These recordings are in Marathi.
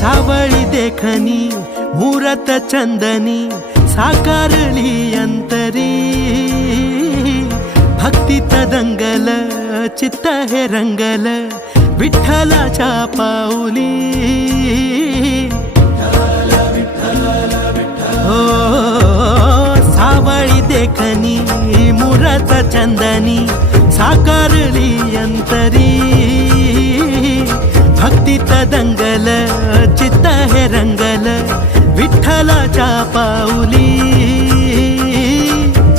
सावळी देखणी मुरत चंदनी साकारली अंतरी भक्तीत दंगल चित्त हे रंगल विठ्ठलाच्या पाऊली हो सावळी देखणी मुरत चंदनी साकारली अंतरी भक्तीत दंगल चित्त हे रंगल विठ्ठलाच्या पाऊली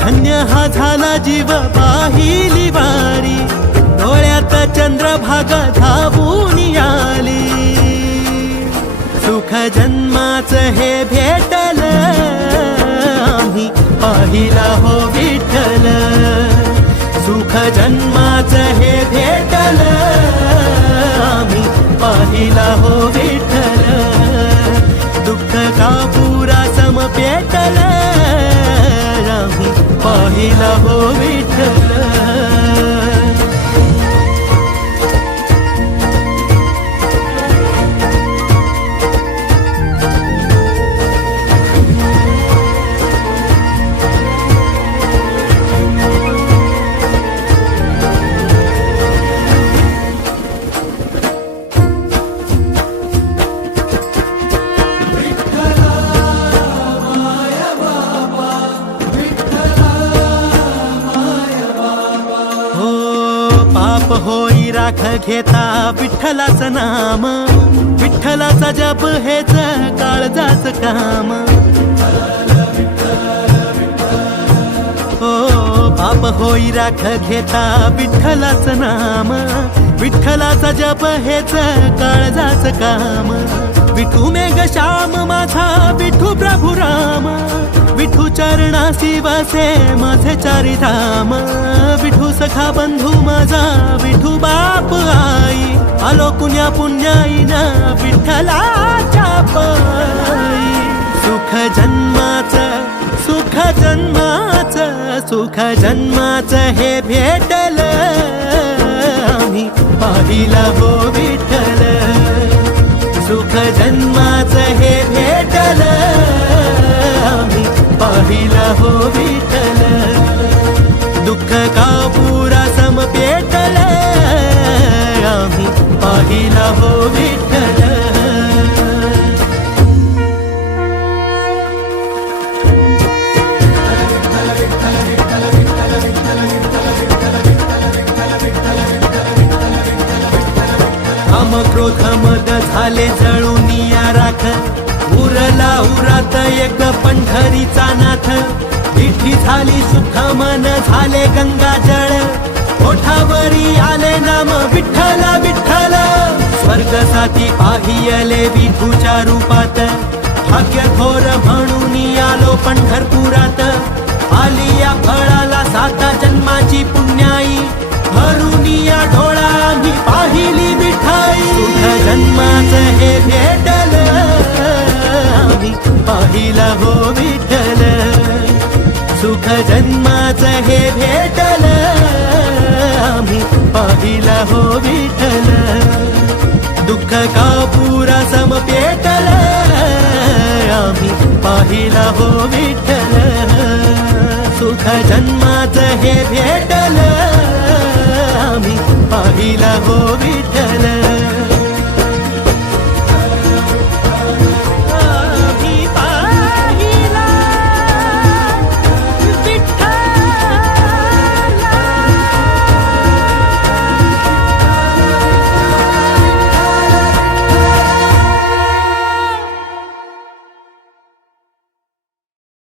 धन्य हा झाला जीव पाहिली वारी डोळ्यात चंद्रभागा धावून आली सुख जन्माचं हे भेटल आम्ही पाहिला हो विठ्ठल सुख जन्माचं हे भेटल आम्ही पाहिला हो विठ्ठल दुःख का पुरा सम पेटल आम्ही पाहिला हो विठ्ठल पाप होई राख घेता विठ्ठलाचं नाम विठ्ठलाचा जप हेच काळजाचं काम हो पाप होई राख घेता विठ्ठलाचं नाम विठ्ठलाचा जप हेच काळजाचं काम विठू मेघ श्याम माझा विठू प्रभू राम विठू चरणासी वसे माझे चारी धाम विठू सखा बंधू माझा विठू बाप आई आलो कुण्या पुण्याईना विठ्ठलाच्या पायी सुख जन्माचं सुख जन्माचं सुख जन्माचं हे भेटल आम्ही पाहिला हो विठ्ठल सुख जन्माचं हे भेटल आम्ही पाहिला हो विठ्ठल दुःख का पुरा सम पेटल आम्ही पाहिला हो विठ्ठल काम क्रोध मद झाले जळून या राख उरला उरात एक पंढरीचा नाथ विठी झाली सुख मन झाले गंगा जळ ओठावरी आले नाम विठ्ठल विठ्ठल स्वर्ग साथी पाहियले विठूच्या रूपात भाग्य थोर म्हणून आलो पंढरपुरात आली या फळाला साता जन्माची पुण्याई भरून या डोळा आम्ही पाहिली मिठाई सुख जन्माचं हे भेटल आम्ही पाहिला हो विठ्ठल सुख जन्माचं हे भेटल आम्ही पाहिला हो विठ्ठल दुःख का पुरा सम पेटल आम्ही पाहिला हो विठ्ठल सुख जन्माचं हे भेटल आम्ही पाहिला हो विठ्ठल